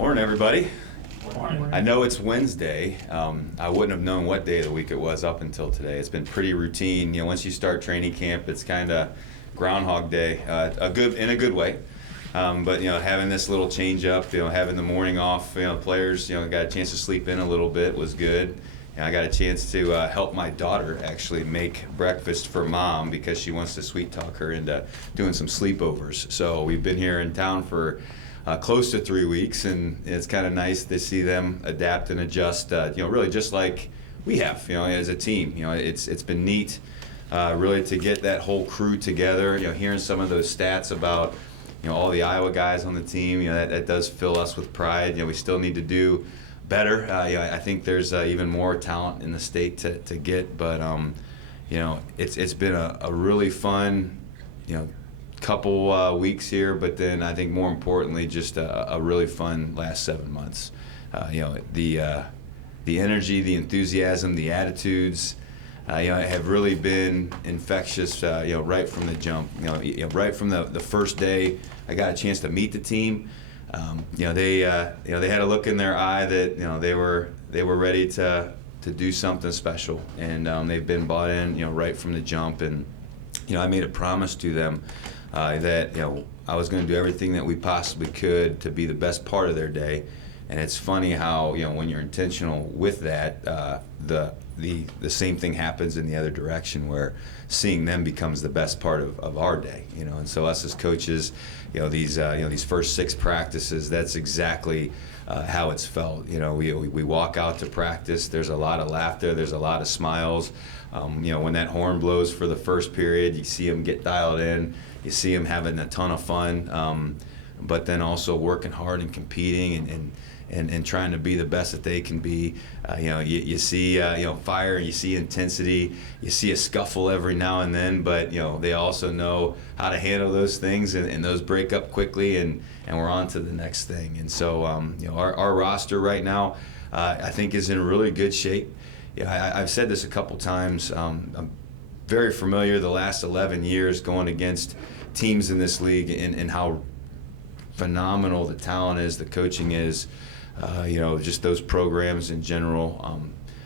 Morning, everybody. I know it's Wednesday. I wouldn't have known what day of the week it was up until today. It's been pretty routine. Once you start training camp, it's kind of Groundhog Day, in a good way. But having this little change up, having the morning off, players, got a chance to sleep in a little bit was good. I got a chance to help my daughter actually make breakfast for mom because she wants to sweet talk her into doing some sleepovers. So we've been here in town for close to 3 weeks, and it's kind of nice to see them adapt and adjust, really just like we have, as a team. It's been neat, really, to get that whole crew together. Hearing some of those stats about, all the Iowa guys on the team, that does fill us with pride. We still need to do better. I think there's even more talent in the state to get, but it's been a really fun, couple weeks here, but then I think more importantly, just a really fun last 7 months. The energy, the enthusiasm, the attitudes, have really been infectious. Right from the jump. Right from the first day, I got a chance to meet the team. They had a look in their eye that they were ready to do something special, and they've been bought in right from the jump. And I made a promise to them that I was going to do everything that we possibly could to be the best part of their day. And it's funny how when you're intentional with that, the same thing happens in the other direction, where seeing them becomes the best part of our day. And so us as coaches, these first 6 practices, that's exactly how it's felt. We walk out to practice. There's a lot of laughter. There's a lot of smiles. When that horn blows for the first period, you see them get dialed in. You see them having a ton of fun, but then also working hard and competing and trying to be the best that they can be. You see fire, you see intensity, you see a scuffle every now and then, but they also know how to handle those things, and those break up quickly, and we're on to the next thing. And so our roster right now, I think, is in really good shape. I've said this a couple times. I'm very familiar the last 11 years going against teams in this league, and how phenomenal the talent is, the coaching is, just those programs in general.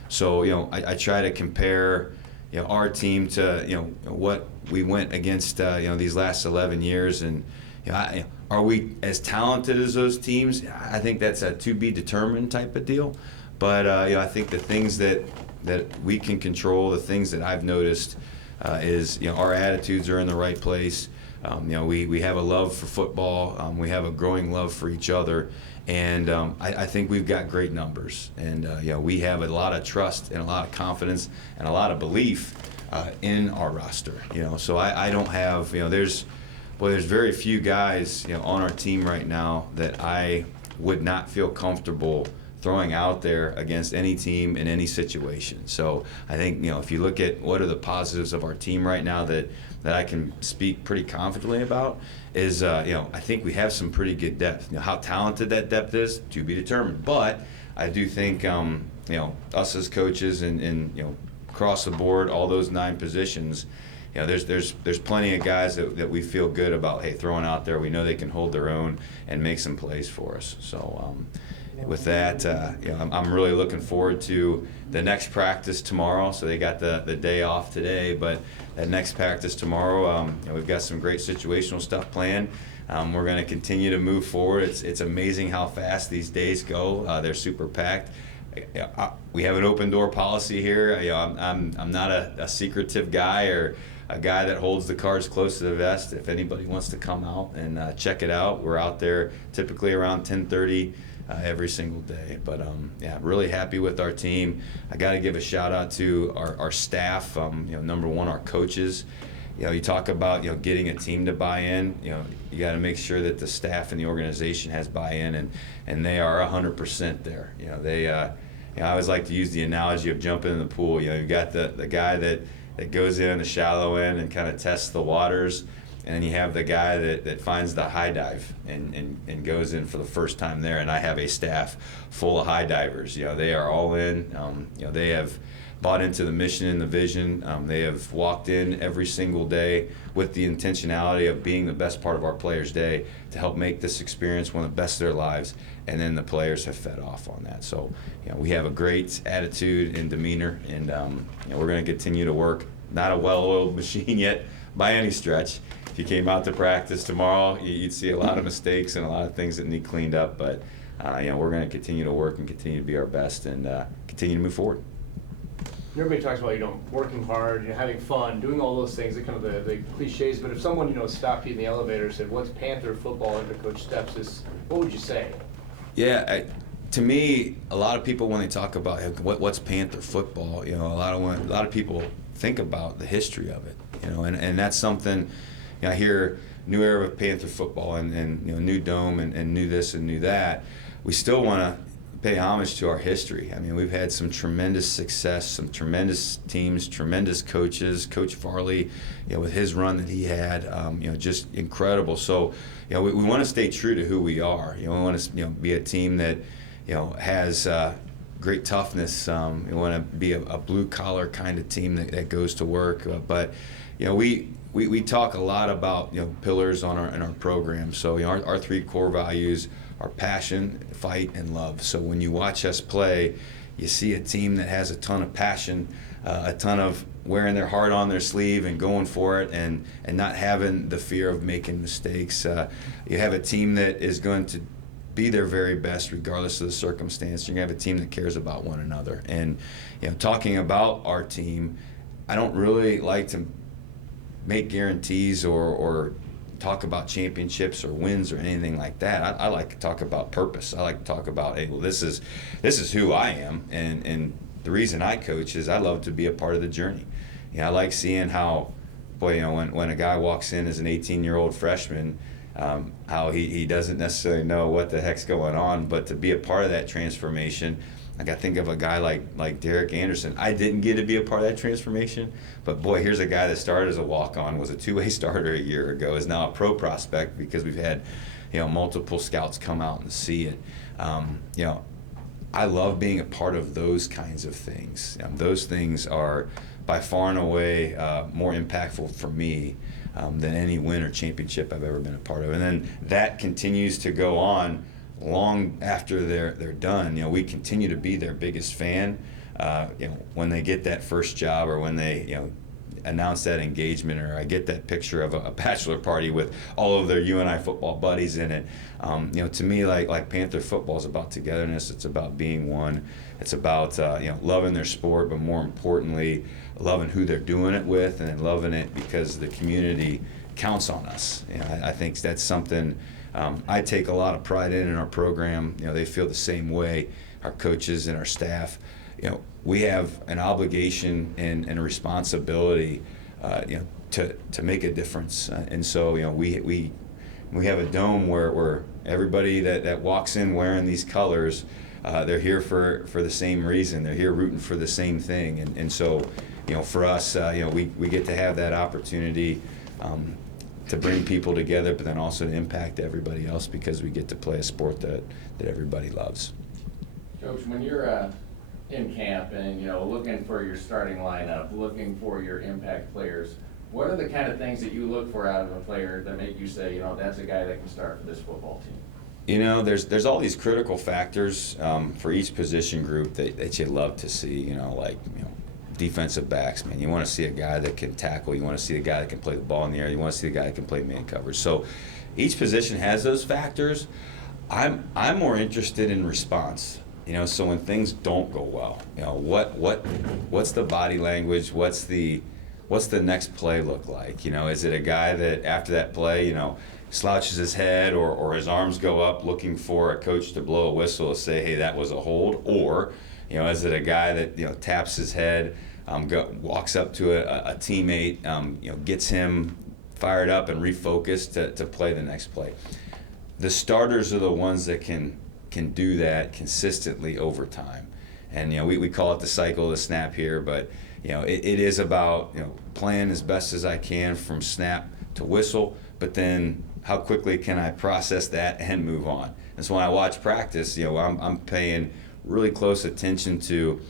So I try to compare our team to what we went against these last 11 years, and are we as talented as those teams? I think that's a to be determined type of deal. But I think the things that we can control, the things that I've noticed, is our attitudes are in the right place. We have a love for football. We have a growing love for each other, and I think we've got great numbers. And we have a lot of trust and a lot of confidence and a lot of belief in our roster. So I don't have there's very few guys on our team right now that I would not feel comfortable throwing out there against any team in any situation. So I think if you look at what are the positives of our team right now that I can speak pretty confidently about, is I think we have some pretty good depth. How talented that depth is, to be determined. But I do think us as coaches and across the board, all those 9 positions, there's plenty of guys that we feel good about. Hey, throwing out there, we know they can hold their own and make some plays for us. So. With that, I'm really looking forward to the next practice tomorrow. So they got the day off today, but that next practice tomorrow, we've got some great situational stuff planned. We're going to continue to move forward. It's amazing how fast these days go. They're super packed. We have an open door policy here. I'm not a secretive guy or a guy that holds the cards close to the vest. If anybody wants to come out and check it out, we're out there typically around 10:30. Every single day. But really happy with our team. I got to give a shout out to our staff. Number one, our coaches. You talk about getting a team to buy in. You got to make sure that the staff and the organization has buy-in, and they are 100% there. They I always like to use the analogy of jumping in the pool. You've got the guy that goes in the shallow end and kind of tests the waters. And then you have the guy that finds the high dive and goes in for the first time there. And I have a staff full of high divers. They are all in. They have bought into the mission and the vision. They have walked in every single day with the intentionality of being the best part of our players' day to help make this experience one of the best of their lives, and then the players have fed off on that. So, we have a great attitude and demeanor, and we're going to continue to work. Not a well-oiled machine yet by any stretch. If you came out to practice tomorrow, you'd see a lot of mistakes and a lot of things that need cleaned up, but we're going to continue to work and continue to be our best and continue to move forward. Everybody talks about, working hard, having fun, doing all those things, kind of the cliches, but if someone, stopped you in the elevator and said, "What's Panther football under Coach Stepsis?" what would you say? Yeah, to me, a lot of people, when they talk about what's Panther football, a lot of people think about the history of it, and that's something. I hear new era of Panther football and new dome and new this and new that. We still want to pay homage to our history. I mean, we've had some tremendous success, some tremendous teams, tremendous coaches. Coach Farley, with his run that he had, just incredible. So, we want to stay true to who we are. We want to, be a team that, has great toughness. We want to be a blue collar kind of team that goes to work. But, we talk a lot about pillars in our program. So our three core values are passion, fight, and love. So when you watch us play, you see a team that has a ton of passion, a ton of wearing their heart on their sleeve and going for it, and not having the fear of making mistakes. You have a team that is going to be their very best regardless of the circumstance. You're going to have a team that cares about one another. And talking about our team, I don't really like to make guarantees or talk about championships or wins or anything like that. I like to talk about purpose. I like to talk about, hey, well, this is who I am, and the reason I coach is I love to be a part of the journey. I like seeing how, when a guy walks in as an 18-year-old freshman, how he doesn't necessarily know what the heck's going on, but to be a part of that transformation. I think of a guy like Derek Anderson. I didn't get to be a part of that transformation, but boy, here's a guy that started as a walk-on, was a two-way starter a year ago, is now a pro prospect because we've had, multiple scouts come out and see it. I love being a part of those kinds of things. Those things are by far and away more impactful for me than any win or championship I've ever been a part of. And then that continues to go on long after they're done. We continue to be their biggest fan. When they get that first job, or when they announce that engagement, or I get that picture of a bachelor party with all of their UNI football buddies in it. To me, like Panther football is about togetherness. It's about being one. It's about loving their sport, but more importantly, loving who they're doing it with, and loving it because the community counts on us. I think that's something I take a lot of pride in our program. They feel the same way. Our coaches and our staff. We have an obligation and a responsibility, to make a difference. And so, we have a dome where everybody that walks in wearing these colors, they're here for the same reason. They're here rooting for the same thing. And so, for us, we get to have that opportunity. To bring people together, but then also to impact everybody else because we get to play a sport that everybody loves. Coach, when you're in camp and looking for your starting lineup, looking for your impact players, what are the kind of things that you look for out of a player that make you say, that's a guy that can start for this football team? There's all these critical factors for each position group that you love to see. Defensive backs, man. You want to see a guy that can tackle. You want to see a guy that can play the ball in the air. You want to see a guy that can play man coverage. So each position has those factors. I'm more interested in response. So when things don't go well, what's the body language? What's the next play look like? Is it a guy that after that play, slouches his head or his arms go up looking for a coach to blow a whistle to say, hey, that was a hold? Or is it a guy that taps his head, walks up to a teammate, gets him fired up and refocused to play the next play? The starters are the ones that can do that consistently over time, and we call it the cycle of the snap here, but it is about playing as best as I can from snap to whistle, but then how quickly can I process that and move on? And so when I watch practice, I'm paying really close attention to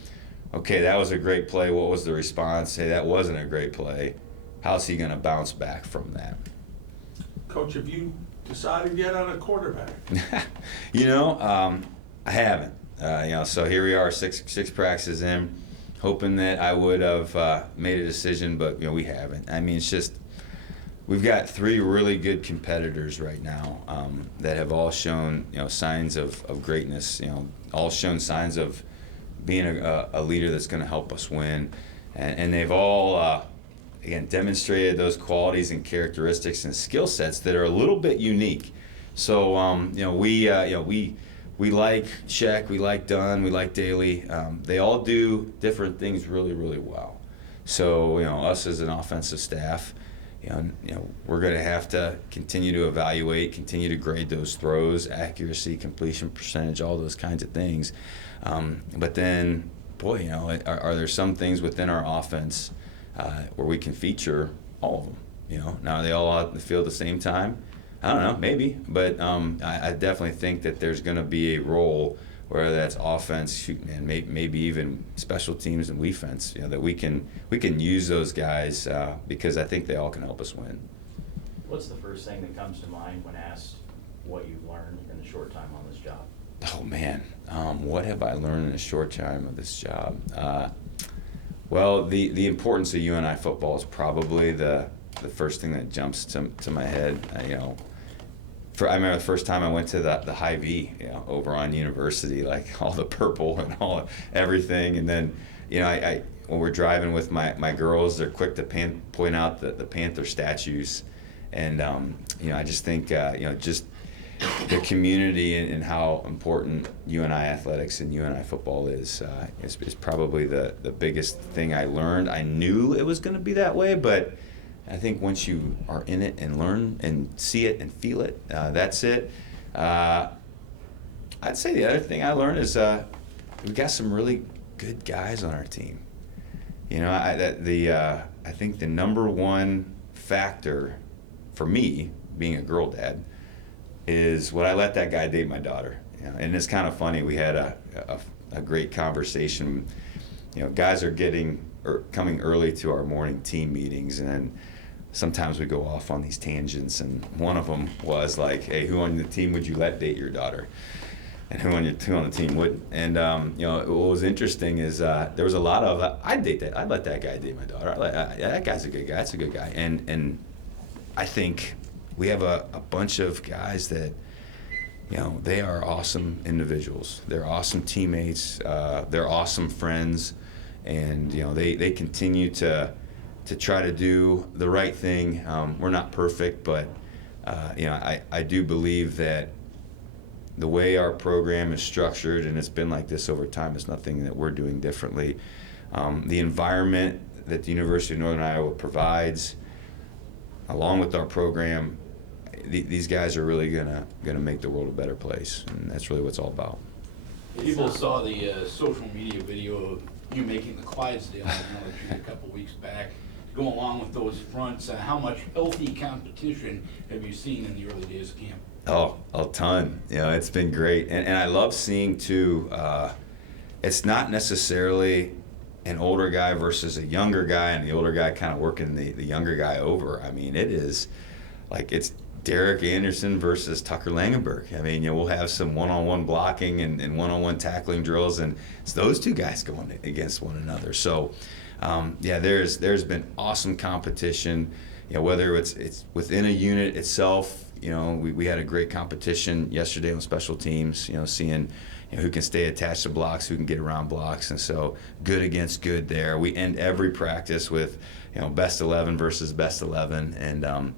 okay, that was a great play. What was the response? Hey, that wasn't a great play. How's he going to bounce back from that? Coach, have you decided yet on a quarterback? I haven't. So here we are, six practices in, hoping that I would have made a decision, but we haven't. I mean, it's just we've got 3 really good competitors right now that have all shown signs of greatness. All shown signs of being a leader that's going to help us win, and they've all again demonstrated those qualities and characteristics and skill sets that are a little bit unique. So we like Sheck, we like Dunn, we like Daly. They all do different things really, really well. So us as an offensive staff, we're going to have to continue to evaluate, continue to grade those throws, accuracy, completion percentage, all those kinds of things. But then, boy, are there some things within our offense where we can feature all of them? Now are they all out in the field at the same time? I don't know, maybe, but I definitely think that there's going to be a role, whether that's offense, and maybe even special teams and defense, that we can use those guys because I think they all can help us win. What's the first thing that comes to mind when asked what you've learned in the short time on this job? Oh man, what have I learned in a short time of this job? Well, the importance of UNI football is probably the first thing that jumps to my head. I remember the first time I went to the High V, over on University, like all the purple and everything, and then, I when we're driving with my girls, they're quick to point out the Panther statues, and I just think just the community and how important UNI athletics and UNI football is probably the biggest thing I learned. I knew it was going to be that way, but I think once you are in it and learn and see it and feel it, that's it. I'd say the other thing I learned is we've got some really good guys on our team. I think the number one factor for me, being a girl dad, is would I let that guy date my daughter? And it's kind of funny. We had a great conversation. Guys are coming early to our morning team meetings, and then sometimes we go off on these tangents, and one of them was like, hey, who on the team would you let date your daughter? And who on the team wouldn't? And what was interesting is there was a lot of, I'd date that. I'd let that guy date my daughter. That guy's a good guy. That's a good guy. And I think we have a bunch of guys that, they are awesome individuals. They're awesome teammates. They're awesome friends. And, they continue to try to do the right thing. We're not perfect, but I do believe that the way our program is structured, and it's been like this over time, is nothing that we're doing differently. The environment that the University of Northern Iowa provides, along with our program, these guys are really gonna make the world a better place, and that's really what it's all about. People saw the social media video of you making the Clydesdale analogy a couple weeks back. To go along with those fronts, how much healthy competition have you seen in the early days of camp? Oh, a ton. It's been great, and I love seeing too. It's not necessarily an older guy versus a younger guy, and the older guy kind of working the younger guy over. I mean, it is like it's Derek Anderson versus Tucker Langenberg. I mean, we'll have some one-on-one blocking and one-on-one tackling drills, and it's those two guys going against one another. So, there's been awesome competition. Whether it's within a unit itself. We had a great competition yesterday on special teams. Seeing who can stay attached to blocks, who can get around blocks, and so good against good there. We end every practice with best 11 versus best 11, and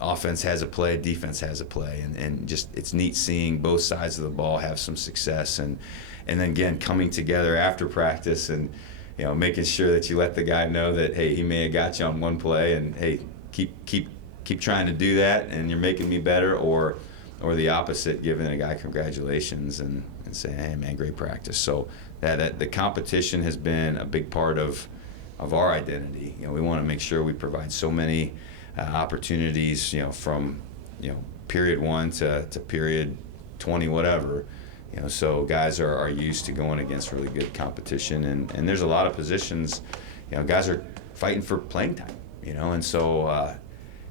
offense has a play, defense has a play, and just it's neat seeing both sides of the ball have some success, and then again coming together after practice and making sure that you let the guy know that hey, he may have got you on one play, and hey, keep trying to do that, and you're making me better, or the opposite, giving a guy congratulations and saying, hey man, great practice. So that the competition has been a big part of our identity. We want to make sure we provide so many opportunities, from period 1 to period 20, whatever, So guys are used to going against really good competition, and there's a lot of positions, guys are fighting for playing time, and so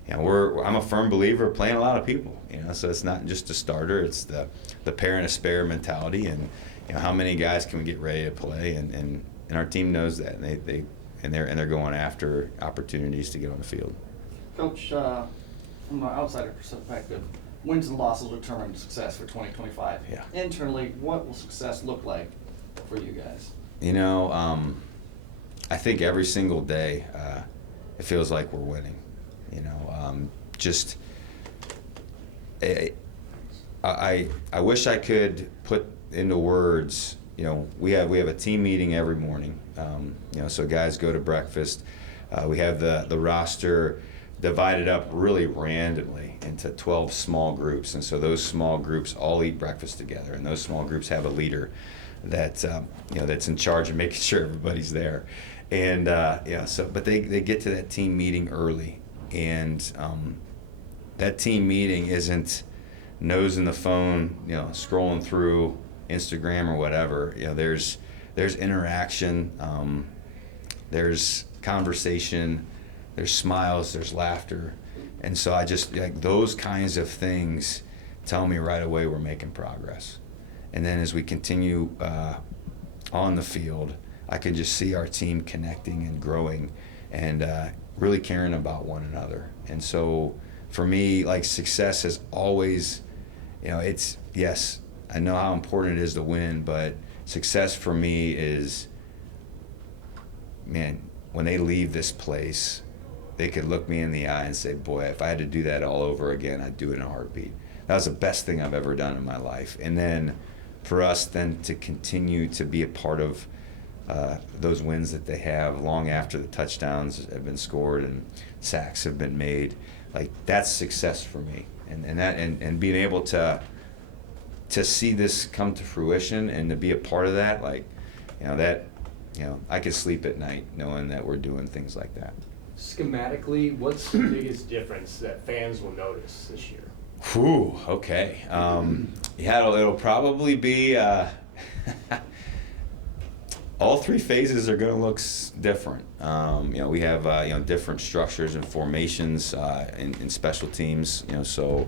I'm a firm believer of playing a lot of people, so it's not just a starter, it's the pair and a spare mentality, and how many guys can we get ready to play, and our team knows that, and they're going after opportunities to get on the field. Coach, from an outsider perspective, wins and losses will determine success for 2025. Yeah. Internally, what will success look like for you guys? I think every single day it feels like we're winning. I wish I could put into words. We have a team meeting every morning. So guys go to breakfast. We have the roster divided up really randomly into 12 small groups, and so those small groups all eat breakfast together, and those small groups have a leader that's in charge of making sure everybody's there, and but they get to that team meeting early, and that team meeting isn't nose in the phone, scrolling through Instagram or whatever. There's interaction, there's conversation, there's smiles, there's laughter, and so I just those kinds of things tell me right away we're making progress. And then as we continue on the field, I can just see our team connecting and growing, and really caring about one another. And so for me, success has always, it's, yes, I know how important it is to win, but success for me is, man, when they leave this place, they could look me in the eye and say, boy, if I had to do that all over again, I'd do it in a heartbeat. That was the best thing I've ever done in my life. And then for us then to continue to be a part of those wins that they have long after the touchdowns have been scored and sacks have been made, that's success for me. And being able to see this come to fruition and to be a part of that, I could sleep at night knowing that we're doing things like that. Schematically, what's the biggest difference that fans will notice this year? Whew, okay. It'll probably be all three phases are going to look different. We have different structures and formations in special teams. So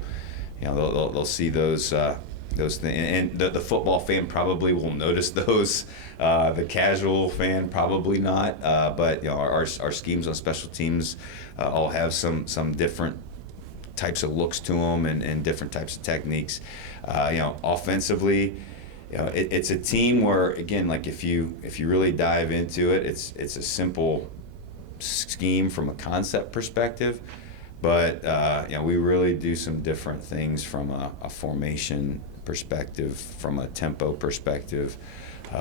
they'll see those things, and the football fan probably will notice those. The casual fan probably not. But our schemes on special teams all have some different types of looks to them and different types of techniques. Offensively, it's a team where, again, if you really dive into it, it's a simple scheme from a concept perspective, but we really do some different things from a formation perspective, from a tempo perspective,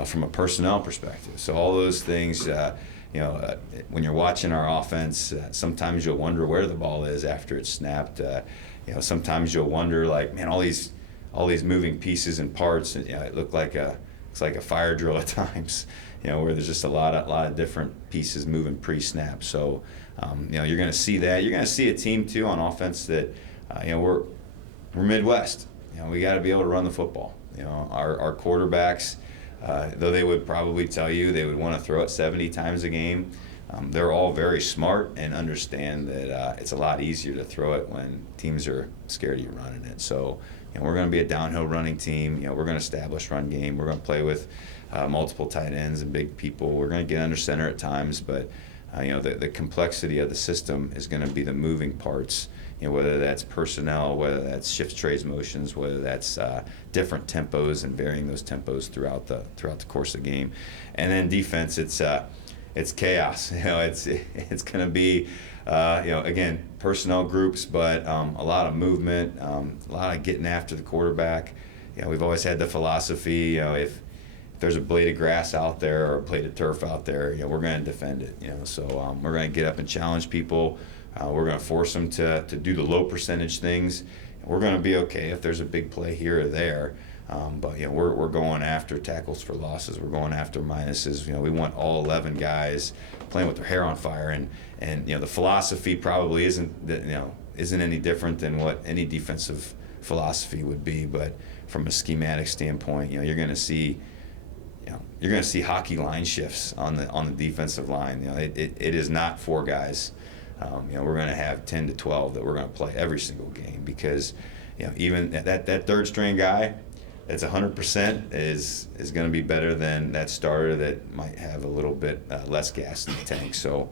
from a personnel perspective. So all those things, when you're watching our offense, sometimes you'll wonder where the ball is after it's snapped. Sometimes you'll wonder, man, all these moving pieces and parts, it looks like a fire drill at times, where there's just a lot of different pieces moving pre-snap. So, you're going to see that. You're going to see a team too on offense that, we're Midwest. We got to be able to run the football. Our quarterbacks, though they would probably tell you they would want to throw it 70 times a game, they're all very smart and understand that it's a lot easier to throw it when teams are scared of you running it. So, we're going to be a downhill running team. We're going to establish run game. We're going to play with multiple tight ends and big people. We're going to get under center at times, but the complexity of the system is going to be the moving parts. Whether that's personnel, whether that's shift trays motions, whether that's different tempos and varying those tempos throughout the course of the game. And then defense, it's chaos. It's going to be again, personnel groups, but a lot of movement, a lot of getting after the quarterback. We've always had the philosophy, if there's a blade of grass out there or a blade of turf out there, we're going to defend it. So we're going to get up and challenge people. We're going to force them to do the low percentage things. We're going to be okay if there's a big play here or there. But we're going after tackles for losses. We're going after minuses. We want all 11 guys playing with their hair on fire. And the philosophy probably isn't any different than what any defensive philosophy would be. But from a schematic standpoint, you're going to see, you're going to see hockey line shifts on the defensive line. It is not 4 guys. We're going to have 10 to 12 that we're going to play every single game, because even that third string guy that's 100% is going to be better than that starter that might have a little bit less gas in the tank. So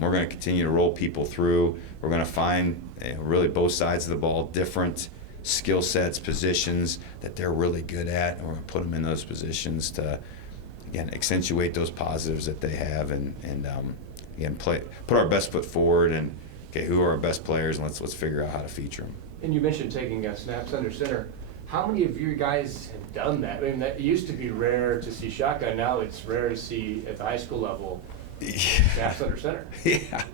we're going to continue to roll people through. We're going to find really both sides of the ball, different skill sets, positions that they're really good at, and we're going to put them in those positions to, again, accentuate those positives that they have, and again, put our best foot forward, and okay, who are our best players, and let's figure out how to feature them. And you mentioned taking snaps under center. How many of you guys have done that? I mean, that used to be rare to see shotgun. Now it's rare to see at the high school level snaps under center. Yeah,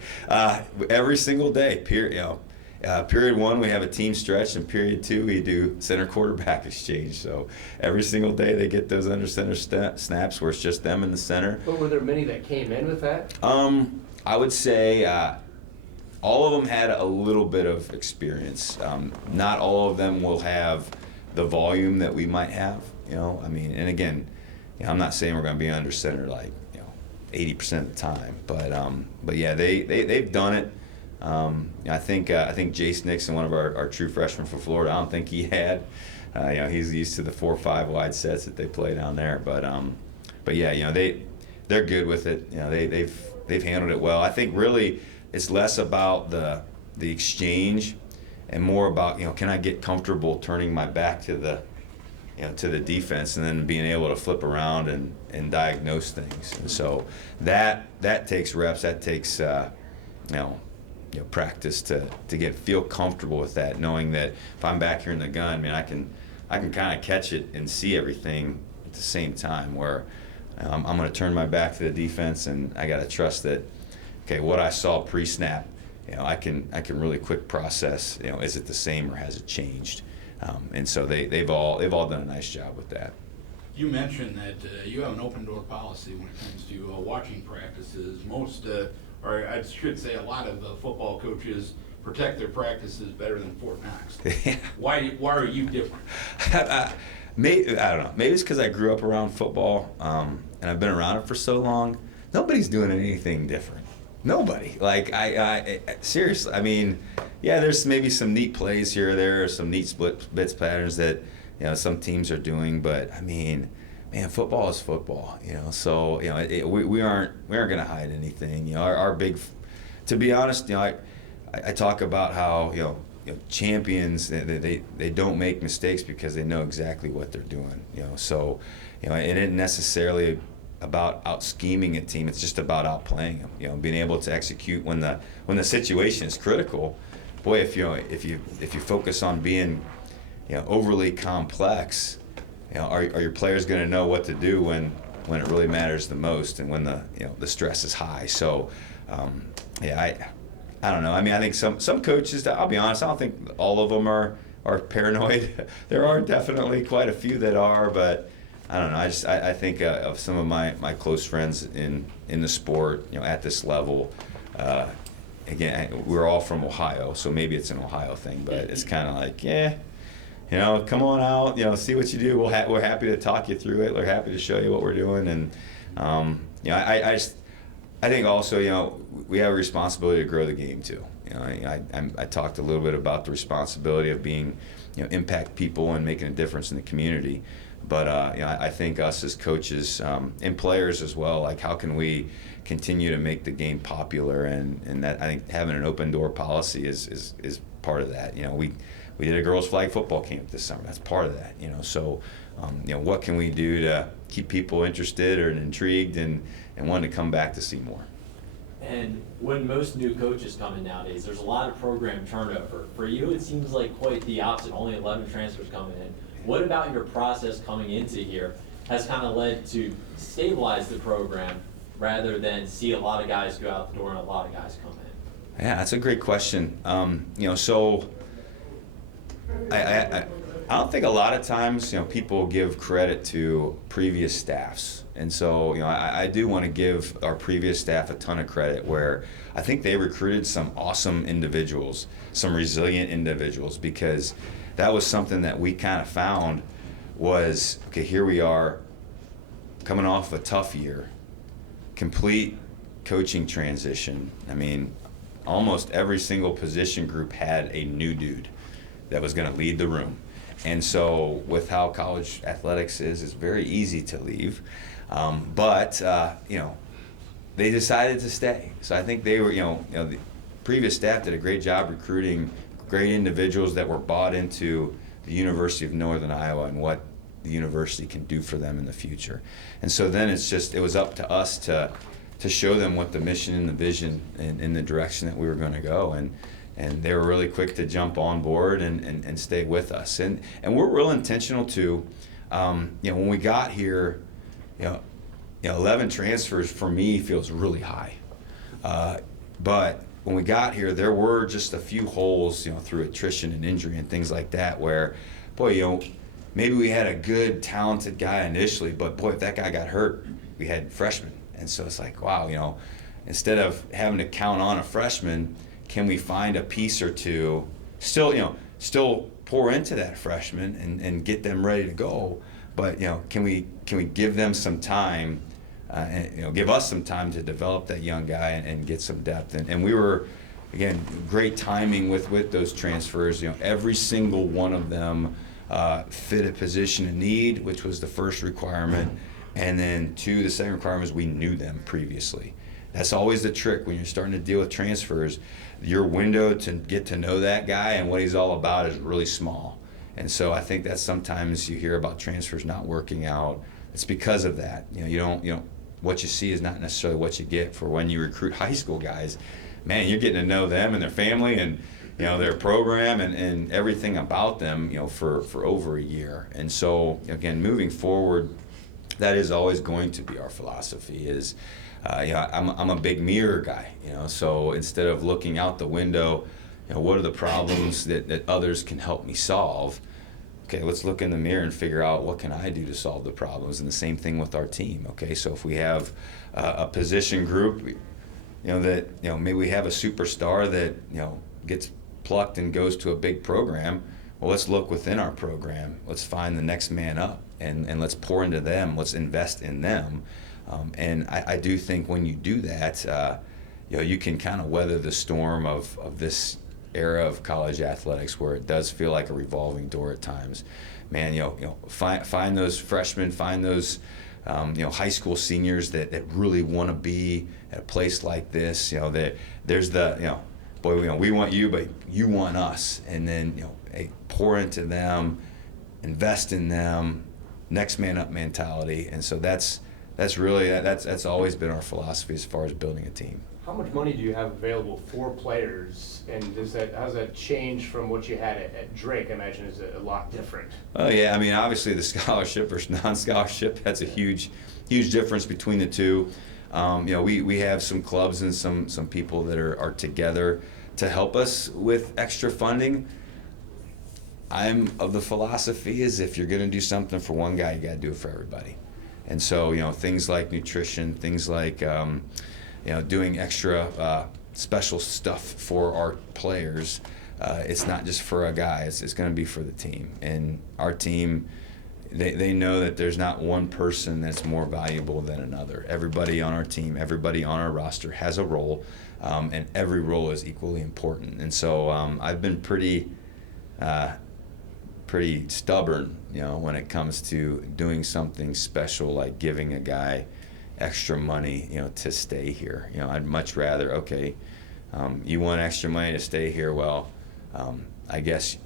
every single day. Period 1 we have a team stretch, and period 2 we do center quarterback exchange. So every single day they get those under center snaps where it's just them in the center. But were there many that came in with that? I would say all of them had a little bit of experience. Not all of them will have the volume that we might have. I mean, and again, I'm not saying we're going to be under center like 80% of the time, but yeah, they've done it. I think Jace Nixon, one of our true freshmen from Florida, I don't think he had. He's used to the 4 or 5 wide sets that they play down there. But yeah, they're good with it. They've handled it well. I think really it's less about the exchange and more about can I get comfortable turning my back to the defense, and then being able to flip around and diagnose things. And so that takes reps. That takes practice to feel comfortable with that, knowing that if I'm back here in the gun, I can kind of catch it and see everything at the same time, where I'm going to turn my back to the defense, and I got to trust that what I saw pre-snap, I can really quick process, is it the same or has it changed? And so they've all done a nice job with that. You mentioned that you have an open door policy when it comes to watching practices. Most, or I should say a lot of football coaches protect their practices better than Fort Knox. Why are you different? Maybe, I don't know. Maybe it's because I grew up around football, and I've been around it for so long. Nobody's doing anything different. Nobody. Like, I seriously, I mean, yeah, there's maybe some neat plays here or there, or some neat blitz patterns that, some teams are doing, but I mean, man, football is football, so, we aren't going to hide anything. Our big, to be honest, I talk about how, champions, they don't make mistakes because they know exactly what they're doing, so, it isn't necessarily about out scheming a team. It's just about outplaying them. Being able to execute when the situation is critical. Boy, if you focus on being, overly complex, are your players going to know what to do when it really matters the most and when the stress is high? So, I don't know. I mean, I think some coaches, I'll be honest, I don't think all of them are paranoid. There are definitely quite a few that are, but I don't know. I think of some of my close friends in the sport, at this level. Again, we're all from Ohio, so maybe it's an Ohio thing, but it's kind of like, come on out, see what you do. We're happy to talk you through it. We're happy to show you what we're doing, and I think also, we have a responsibility to grow the game too. I talked a little bit about the responsibility of being, impact people and making a difference in the community. But I think us as coaches and players as well, like how can we continue to make the game popular, and that I think having an open door policy is part of that. We did a girls flag football camp this summer. That's part of that. So what can we do to keep people interested or intrigued and wanting to come back to see more? And when most new coaches come in nowadays, there's a lot of program turnover. For you, it seems like quite the opposite. Only 11 transfers coming in. What about your process coming into here has kind of led to stabilize the program rather than see a lot of guys go out the door and a lot of guys come in? Yeah, that's a great question. So I don't think a lot of times, people give credit to previous staffs. And so, I do want to give our previous staff a ton of credit, where I think they recruited some awesome individuals, some resilient individuals, because that was something that we kind of found was, okay, here we are coming off a tough year, complete coaching transition. I mean, almost every single position group had a new dude that was going to lead the room. And so with how college athletics is, it's very easy to leave. But they decided to stay. So I think they were, the previous staff did a great job recruiting great individuals that were bought into the University of Northern Iowa and what the university can do for them in the future. And so then it was up to us to show them what the mission and the vision and in the direction that we were going to go. And they were really quick to jump on board and stay with us. And we're real intentional to, when we got here, 11 transfers for me feels really high. But when we got here, there were just a few holes, through attrition and injury and things like that where, boy, maybe we had a good, talented guy initially, but boy, if that guy got hurt, we had freshmen. And so it's like, wow, instead of having to count on a freshman, can we find a piece or two, still pour into that freshman and get them ready to go, but can we give them some time, and give us some time to develop that young guy and get some depth. And we were, again, great timing with those transfers. Every single one of them fit a position of need, which was the first requirement, and then two, the second requirement is we knew them previously. That's always the trick when you're starting to deal with transfers. Your window to get to know that guy and what he's all about is really small. And so I think that sometimes you hear about transfers not working out. It's because of that. What you see is not necessarily what you get for when you recruit high school guys. Man, you're getting to know them and their family and their program and everything about them, for over a year. And so again, moving forward, that is always going to be our philosophy. Is I'm a big mirror guy. So instead of looking out the window, what are the problems that others can help me solve? Okay, let's look in the mirror and figure out what can I do to solve the problems. And the same thing with our team. Okay, so if we have a position group, that maybe we have a superstar that gets plucked and goes to a big program. Well, let's look within our program. Let's find the next man up and let's pour into them. Let's invest in them. And I do think when you do that, you can kind of weather the storm of this era of college athletics where it does feel like a revolving door at times. Man, find those freshmen, find those high school seniors that really want to be at a place like this. That there's the boy, we want you, but you want us, and then pour into them, invest in them, next man up mentality. And so that's always been our philosophy as far as building a team. How much money do you have available for players, and how's that change from what you had at Drake? I imagine is a lot different. Oh yeah, I mean obviously the scholarship versus non-scholarship, that's a huge difference between the two. We have some clubs and some people that are together to help us with extra funding. I'm of the philosophy is if you're going to do something for one guy, you got to do it for everybody. And so things like nutrition, things like doing extra special stuff for our players. It's not just for a guy, it's going to be for the team. And our team, they know that there's not one person that's more valuable than another. Everybody on our team, everybody on our roster has a role, and every role is equally important. And so I've been pretty stubborn, when it comes to doing something special like giving a guy extra money, to stay here. I'd much rather, okay, you want extra money to stay here, well, I guess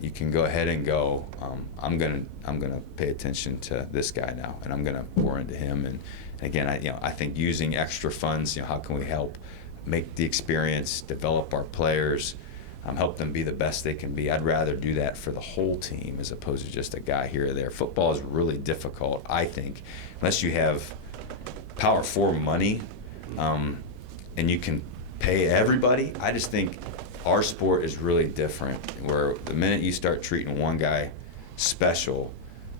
you can go ahead and go, I'm gonna pay attention to this guy now, and I'm gonna pour into him. And again, I think using extra funds, how can we help make the experience, develop our players, help them be the best they can be. I'd rather do that for the whole team as opposed to just a guy here or there. Football is really difficult, I think, unless you have Power 4 money, and you can pay everybody. I just think our sport is really different, where the minute you start treating one guy special,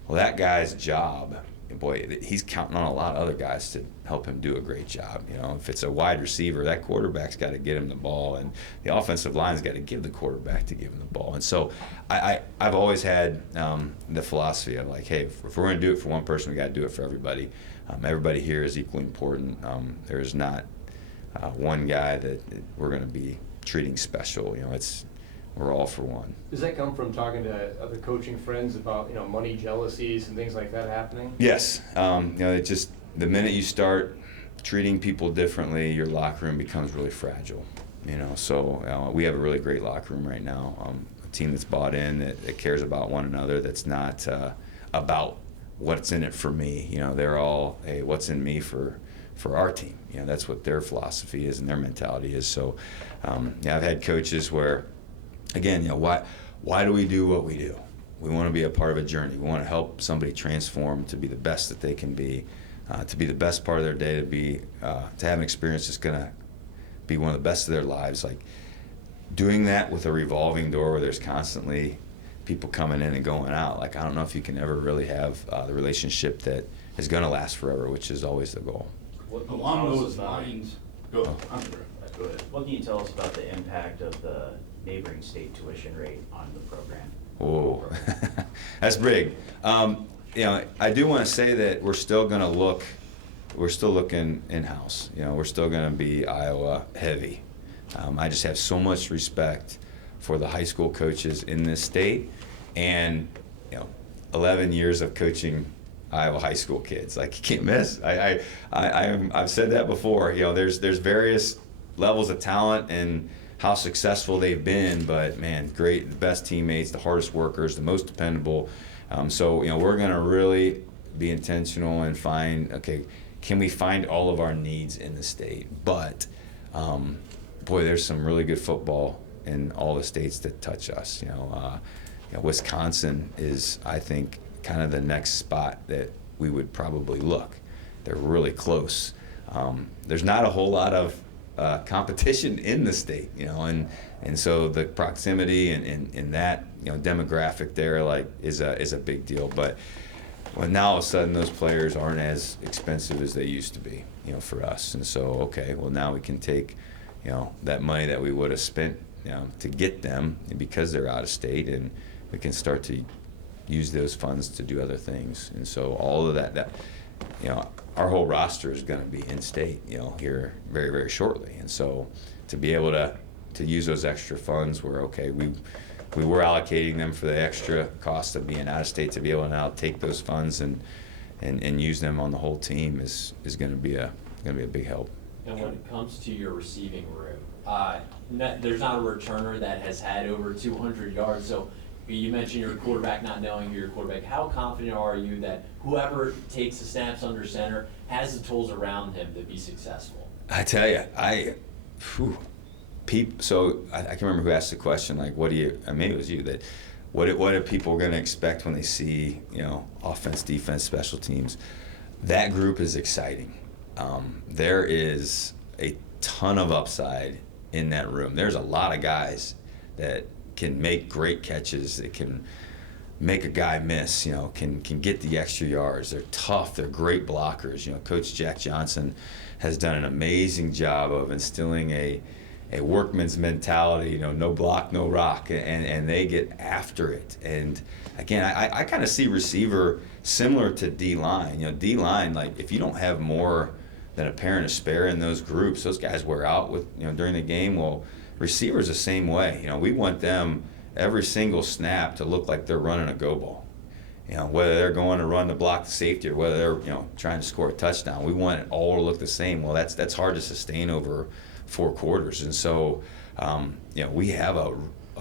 well, that guy's job boy, he's counting on a lot of other guys to help him do a great job. You know, if it's a wide receiver, that quarterback's got to get him the ball, and the offensive line's got to give the quarterback to give him the ball. And so I've always had the philosophy of like, hey, if we're going to do it for one person, we got to do it for everybody. Everybody here is equally important. There's not one guy that we're going to be treating special. You know, we're all for one. Does that come from talking to other coaching friends about, you know, money jealousies and things like that happening? Yes. You know, it just, the minute you start treating people differently, your locker room becomes really fragile. You know, so we have a really great locker room right now. A team that's bought in, that cares about one another, that's not about what's in it for me. You know, they're all, hey, what's in me for our team? You know, that's what their philosophy is and their mentality is. So, yeah, I've had coaches where, again, you know, why do we do what we do? We want to be a part of a journey. We want to help somebody transform to be the best that they can be, to be the best part of their day, to have an experience that's going to be one of the best of their lives. Like doing that with a revolving door where there's constantly people coming in and going out. Like, I don't know if you can ever really have the relationship that is going to last forever, which is always the goal. What can you Along tell us those about- lines, go. Go ahead. What can you tell us about the impact of the neighboring state tuition rate on the program? Oh, that's big. You know, I do want to say that we're still looking in-house. You know, we're still going to be Iowa heavy. I just have so much respect for the high school coaches in this state, and you know, 11 years of coaching Iowa high school kids. Like, you can't miss. I've said that before. You know, there's various levels of talent and how successful they've been, but man, great, the best teammates, the hardest workers, the most dependable. So, you know, we're going to really be intentional and find, okay, can we find all of our needs in the state? But boy, there's some really good football in all the states that touch us. You know, Wisconsin is, I think, kind of the next spot that we would probably look. They're really close. There's not a whole lot of competition in the state, you know, and so the proximity and that, you know, demographic there, like, is a big deal. But when now all of a sudden those players aren't as expensive as they used to be, you know, for us, and so, okay, well, now we can take, you know, that money that we would have spent, you know, to get them, and because they're out of state, and we can start to use those funds to do other things. And so all of that, you know, our whole roster is going to be in state, you know, here very, very shortly. And so to be able to use those extra funds where, okay, we were allocating them for the extra cost of being out of state, to be able to now take those funds and use them on the whole team is going to be a big help. And when it comes to your receiving room, there's not a returner that has had over 200 yards. So you mentioned your quarterback not knowing who your quarterback. How confident are you that whoever takes the snaps under center has the tools around him to be successful? I tell you, so I can remember who asked the question, like, what do you, maybe it was you, that what are people going to expect when they see, you know, offense, defense, special teams? That group is exciting. There is a ton of upside in that room. There's a lot of guys that can make great catches, that can make a guy miss, you know, can get the extra yards. They're tough, they're great blockers. You know, Coach Jack Johnson has done an amazing job of instilling a workman's mentality, you know, no block, no rock, and they get after it. And again, I kind of see receiver similar to D-line. You know, D-line, like, if you don't have more than a pair and a spare in those groups, those guys wear out with, you know, during the game. Well, receivers the same way. You know, we want them every single snap to look like they're running a go ball. You know, whether they're going to run to block the safety or whether they're, you know, trying to score a touchdown, we want it all to look the same. Well, that's hard to sustain over 4 quarters, and so you know, we have a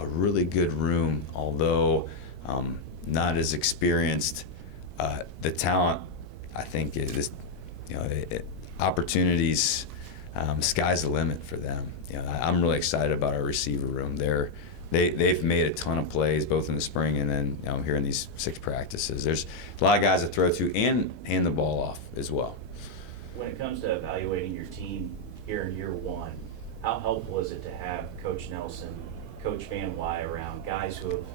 really good room, although not as experienced. The talent, I think, is, you know, opportunities. Sky's the limit for them. You know, I'm really excited about our receiver room. They've made a ton of plays both in the spring and then, you know, here in these 6 practices. There's a lot of guys to throw to and hand the ball off as well. When it comes to evaluating your team here in year 1, how helpful is it to have Coach Nelson, Coach Van Wy around, guys who have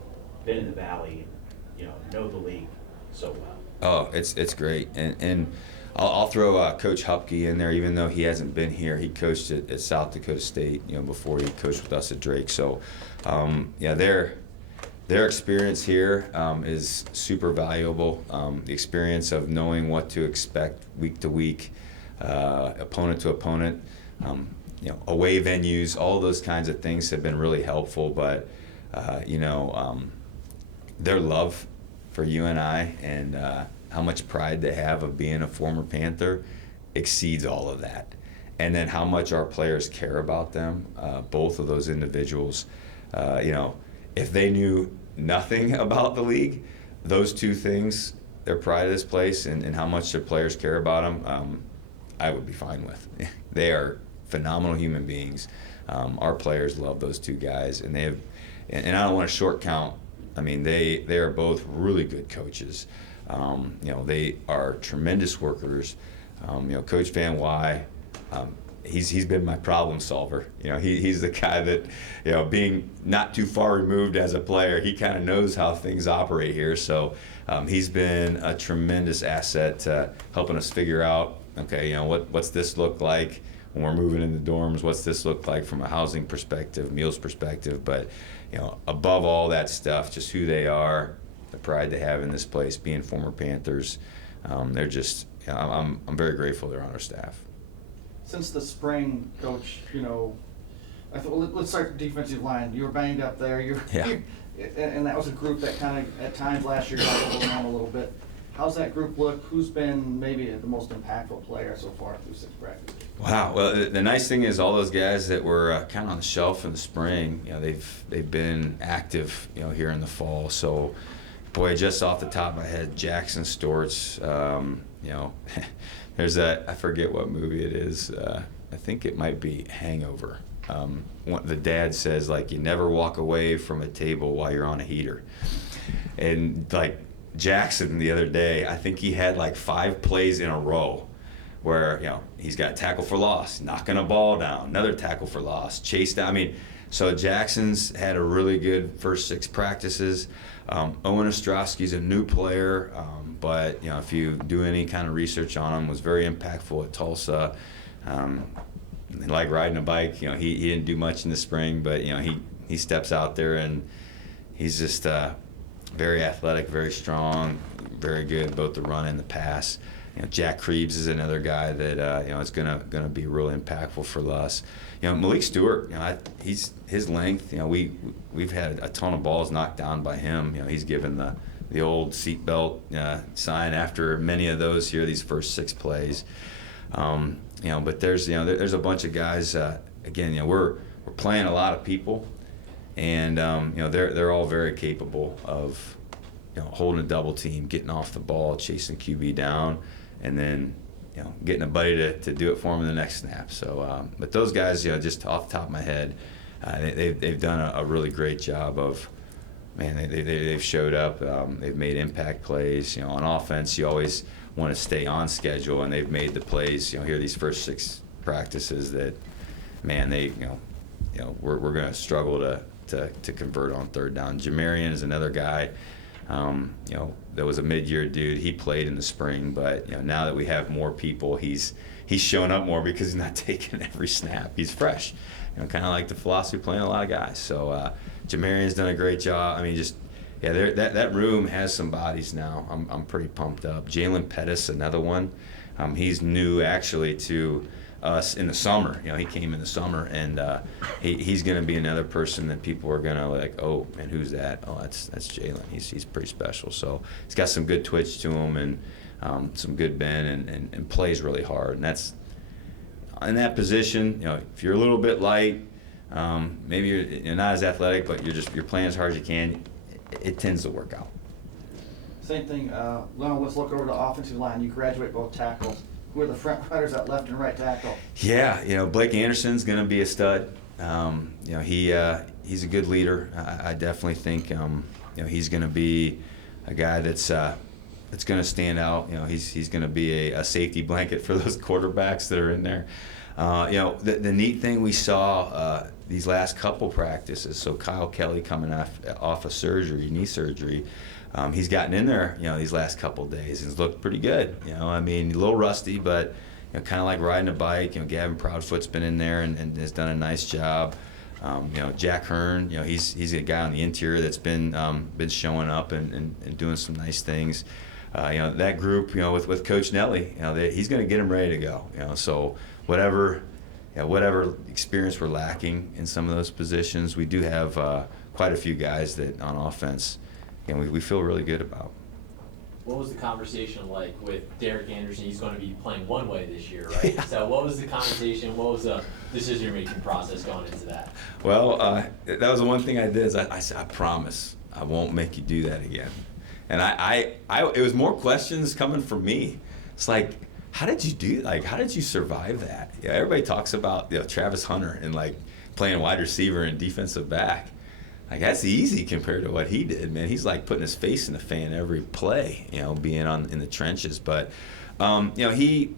been in the Valley, you know the league so well? Oh, it's great, and I'll throw Coach Hupke in there, even though he hasn't been here. He coached at South Dakota State, before he coached with us at Drake. So, yeah, their experience here is super valuable. The experience of knowing what to expect week to week, opponent to opponent, away venues, all those kinds of things have been really helpful. But their love for UNI and how much pride they have of being a former Panther exceeds all of that. And then how much our players care about them, both of those individuals. If they knew nothing about the league, those two things, their pride of this place and how much their players care about them, I would be fine with. They are phenomenal human beings. Our players love those two guys, and I don't want to short count. I mean, they are both really good coaches. They are tremendous workers. Coach Van Wy, he's been my problem solver. He's the guy that, being not too far removed as a player, he kind of knows how things operate here. So he's been a tremendous asset to helping us figure out, okay, what's this look like when we're moving into dorms? What's this look like from a housing perspective, meals perspective? But above all that stuff, just who they are, the pride they have in this place, being former Panthers. They're just, I'm very grateful they're on our staff. Since the spring, Coach, let's start defensive line. You were banged up there. Yeah. And that was a group that kind of, at times last year, got hold on a little bit. How's that group look? Who's been maybe the most impactful player so far through 6 practices? Wow. Well, the nice thing is all those guys that were kind of on the shelf in the spring, they've been active, here in the fall. So, boy, just off the top of my head, Jackson Storts, there's I forget what movie it is. I think it might be Hangover. The dad says, you never walk away from a table while you're on a heater. And, Jackson the other day, I think he had 5 plays in a row where, he's got tackle for loss, knocking a ball down, another tackle for loss, chase down. So Jackson's had a really good first 6 practices. Owen Ostrowski's a new player, but if you do any kind of research on him, was very impactful at Tulsa. Like riding a bike, he didn't do much in the spring, but he steps out there and he's just very athletic, very strong, very good both the run and the pass. Jack Krebs is another guy that is gonna be real impactful for us. Malik Stewart, his length. We've had a ton of balls knocked down by him. He's given the old seatbelt sign after many of those here, these first 6 plays. But there's a bunch of guys. Again, we're playing a lot of people, and they're all very capable of holding a double team, getting off the ball, chasing QB down, and then getting a buddy to do it for them in the next snap. So, but those guys, just off the top of my head, they've done a really great job of, man, they've showed up. They've made impact plays. On offense, you always want to stay on schedule, and they've made the plays. Here these first 6 practices that, man, we're going to struggle to convert on third down. Jamarian is another guy. That was a mid-year dude. He played in the spring, but now that we have more people, he's showing up more because he's not taking every snap. He's fresh, kind of like the philosophy playing a lot of guys. So Jamarian's done a great job. That room has some bodies now. I'm pretty pumped up. Jalen Pettis, another one. He's new actually to us in the summer. He came in the summer, and he's going to be another person that people are going to oh, and who's that? Oh, that's Jalen. He's pretty special. So he's got some good twitch to him and some good bend and plays really hard. And that's in that position. If you're a little bit light, maybe you're not as athletic, but you're playing as hard as you can. It tends to work out. Same thing. Let's look over to the offensive line. You graduate both tackles. Who are the front runners at left and right tackle? Yeah, Blake Anderson's going to be a stud. He's a good leader. I definitely think he's going to be a guy that's going to stand out. He's going to be a safety blanket for those quarterbacks that are in there. The neat thing we saw these last couple practices. So Kyle Kelly coming off of surgery, knee surgery. he's gotten in there, these last couple of days and he's looked pretty good. I mean, a little rusty, but kind of like riding a bike. Gavin Proudfoot's been in there and has done a nice job. Jack Hearn, he's a guy on the interior that's been showing up and doing some nice things. That group, with Coach Nelly, he's going to get them ready to go. So whatever experience we're lacking in some of those positions, we do have quite a few guys that on offense, we feel really good about. What was the conversation like with Derek Anderson? He's going to be playing one way this year, right? Yeah. So what was the conversation? What was the decision-making process going into that? Well, that was the one thing I did is I said, I promise I won't make you do that again. And it was more questions coming from me. It's like, how did you do? Like, how did you survive that? Everybody talks about Travis Hunter and like playing wide receiver and defensive back. Like that's easy compared to what he did, man. He's like putting his face in the fan every play, being in the trenches. But he,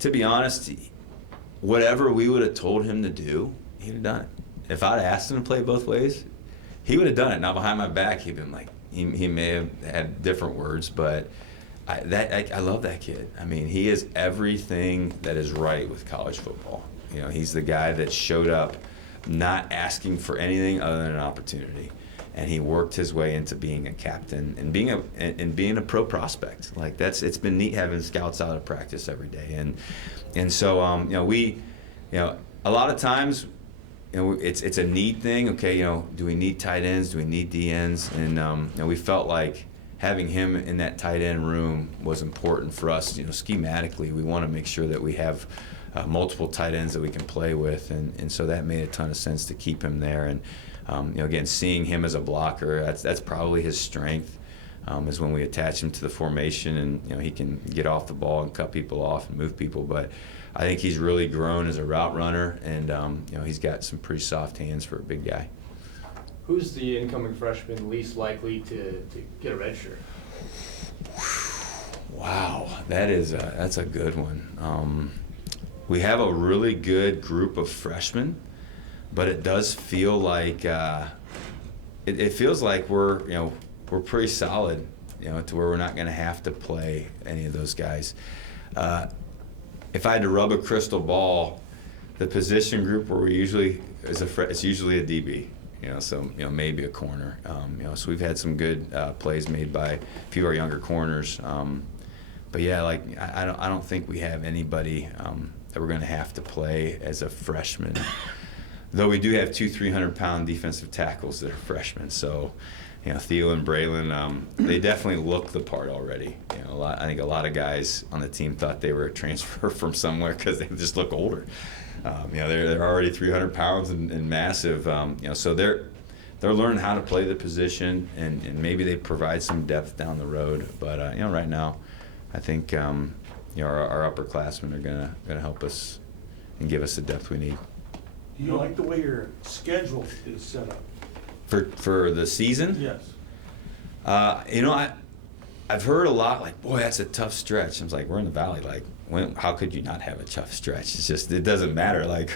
to be honest, whatever we would have told him to do, he'd have done it. If I'd asked him to play both ways, he would have done it. Now behind my back, he'd been like, he may have had different words, but I love that kid. I mean, he is everything that is right with college football. He's the guy that showed up not asking for anything other than an opportunity, and he worked his way into being a captain and being a pro prospect. Like it's been neat having scouts out of practice every day, and so we a lot of times it's a need thing. Okay, do we need tight ends? Do we need DNs? And we felt like having him in that tight end room was important for us. Schematically, we want to make sure that we have multiple tight ends that we can play with, and so that made a ton of sense to keep him there. And again, seeing him as a blocker, that's probably his strength, is when we attach him to the formation, and he can get off the ball and cut people off and move people. But I think he's really grown as a route runner, and he's got some pretty soft hands for a big guy. Who's the incoming freshman least likely to get a red shirt? Wow, that's a good one. We have a really good group of freshmen, but it does feel like it feels like we're pretty solid, to where we're not going to have to play any of those guys. If I had to rub a crystal ball, the position group where we usually it's usually a DB, so maybe a corner. So we've had some good plays made by a few of our younger corners. But yeah, like I don't think we have anybody that we're going to have to play as a freshman. Though we do have 2 300-pound defensive tackles that are freshmen. So, Theo and Braylon, they definitely look the part already. I think a lot of guys on the team thought they were a transfer from somewhere because they just look older. They're already 300 pounds and massive. So they're learning how to play the position, and maybe they provide some depth down the road. But right now, I think our upperclassmen are gonna help us and give us the depth we need. Do you like the way your schedule is set up? For the season? Yes. I've heard a lot like, boy, that's a tough stretch. I was like, we're in the Valley. Like, how could you not have a tough stretch? It's just, it doesn't matter. Like,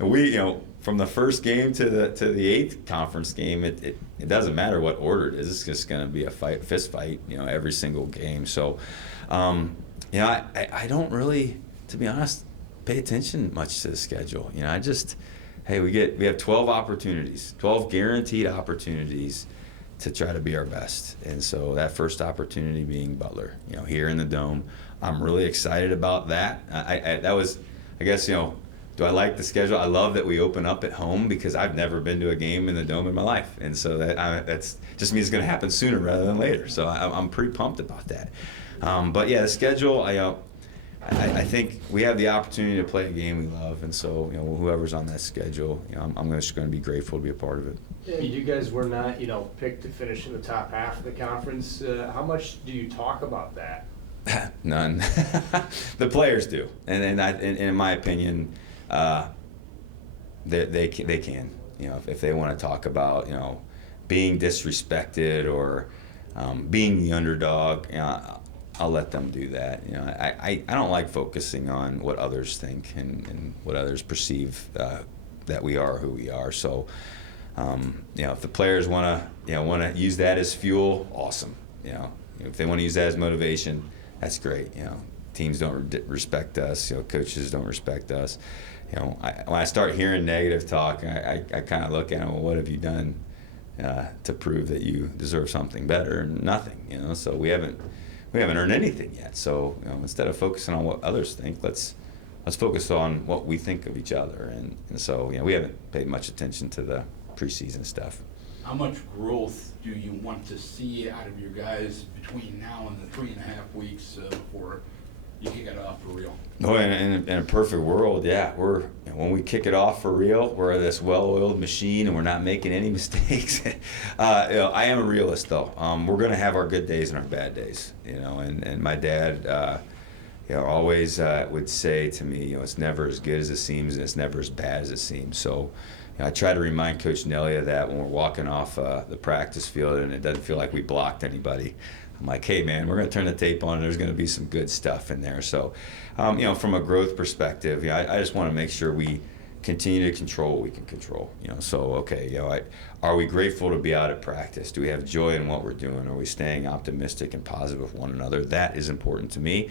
we, from the first game to the 8th conference game, it doesn't matter what order it is. It's just going to be a fist fight, every single game. So, I don't really, to be honest, pay attention much to the schedule. We have 12 opportunities, 12 guaranteed opportunities to try to be our best. And so that first opportunity being Butler, here in the Dome. I'm really excited about that. I guess, do I like the schedule? I love that we open up at home because I've never been to a game in the Dome in my life. And so that's just means it's going to happen sooner rather than later. So I'm pretty pumped about that. But yeah, the schedule, I think we have the opportunity to play a game we love, and so whoever's on that schedule, I'm just going to be grateful to be a part of it. Yeah, you guys were not, picked to finish in the top half of the conference. How much do you talk about that? None. The players do, and in my opinion, they can. If they want to talk about being disrespected or being the underdog, I'll let them do that. I don't like focusing on what others think and what others perceive that we are who we are. So If the players want to use that as fuel, awesome. If they want to use that as motivation, that's great. Teams don't respect us. Coaches don't respect us. When I start hearing negative talk, I kind of look at them. Well, what have you done to prove that you deserve something better? Nothing. So we haven't earned anything yet. So instead of focusing on what others think, let's focus on what we think of each other. And so we haven't paid much attention to the preseason stuff. How much growth do you want to see out of your guys between now and the 3.5 weeks before you kick it off for real? Oh, in a perfect world, yeah, when we kick it off for real, we're this well-oiled machine and we're not making any mistakes. I am a realist though. We're going to have our good days and our bad days. And my dad, always would say to me, it's never as good as it seems and it's never as bad as it seems. So I try to remind Coach Nelly of that when we're walking off the practice field and it doesn't feel like we blocked anybody. I'm like, hey man, we're going to turn the tape on and there's going to be some good stuff in there. So, from a growth perspective, I just want to make sure we continue to control what we can control. Are we grateful to be out at practice? Do we have joy in what we're doing? Are we staying optimistic and positive with one another? That is important to me.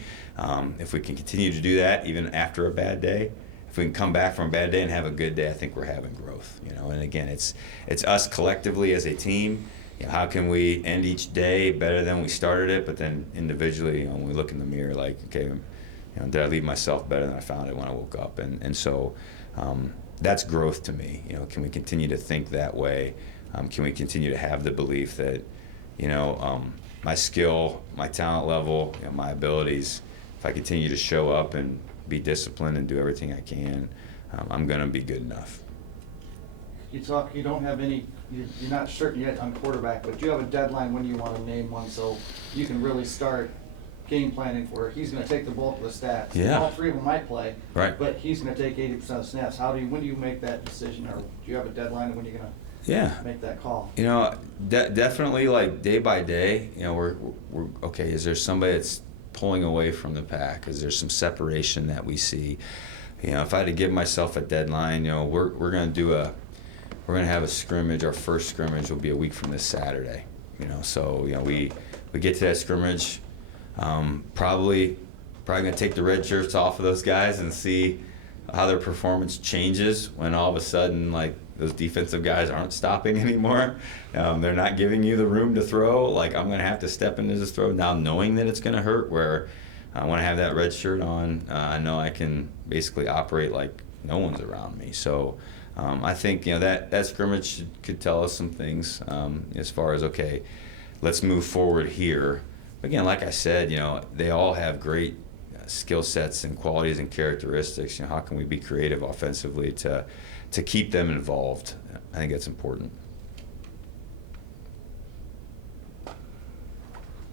If we can continue to do that even after a bad day, if we can come back from a bad day and have a good day, I think we're having growth. And again, it's us collectively as a team. How can we end each day better than we started it? But then individually, when we look in the mirror, like, okay, did I leave myself better than I found it when I woke up? And so that's growth to me. Can we continue to think that way? Can we continue to have the belief that, my skill, my talent level, my abilities, if I continue to show up and be disciplined and do everything I can, I'm going to be good enough. You don't have any, you're not certain yet on quarterback, but do you have a deadline when you want to name one so you can really start game planning for he's going to take the bulk of the stats? Yeah. All three of them might play, right, but he's going to take 80% of the snaps. When do you make that decision, or do you have a deadline when you're going to make that call? Definitely like day by day. We're okay. Is there somebody that's pulling away from the pack? Is there some separation that we see? If I had to give myself a deadline, we're going to have a scrimmage. Our first scrimmage will be a week from this Saturday. So we get to that scrimmage. Probably going to take the red shirts off of those guys and see how their performance changes when all of a sudden, like, those defensive guys aren't stopping anymore. They're not giving you the room to throw. Like, I'm going to have to step into this throw now knowing that it's going to hurt, where when I have that red shirt on, I know I can basically operate like no one's around me. So I think that scrimmage could tell us some things as far as, okay, let's move forward here. Again, like I said, they all have great skill sets and qualities and characteristics. How can we be creative offensively to keep them involved? I think that's important.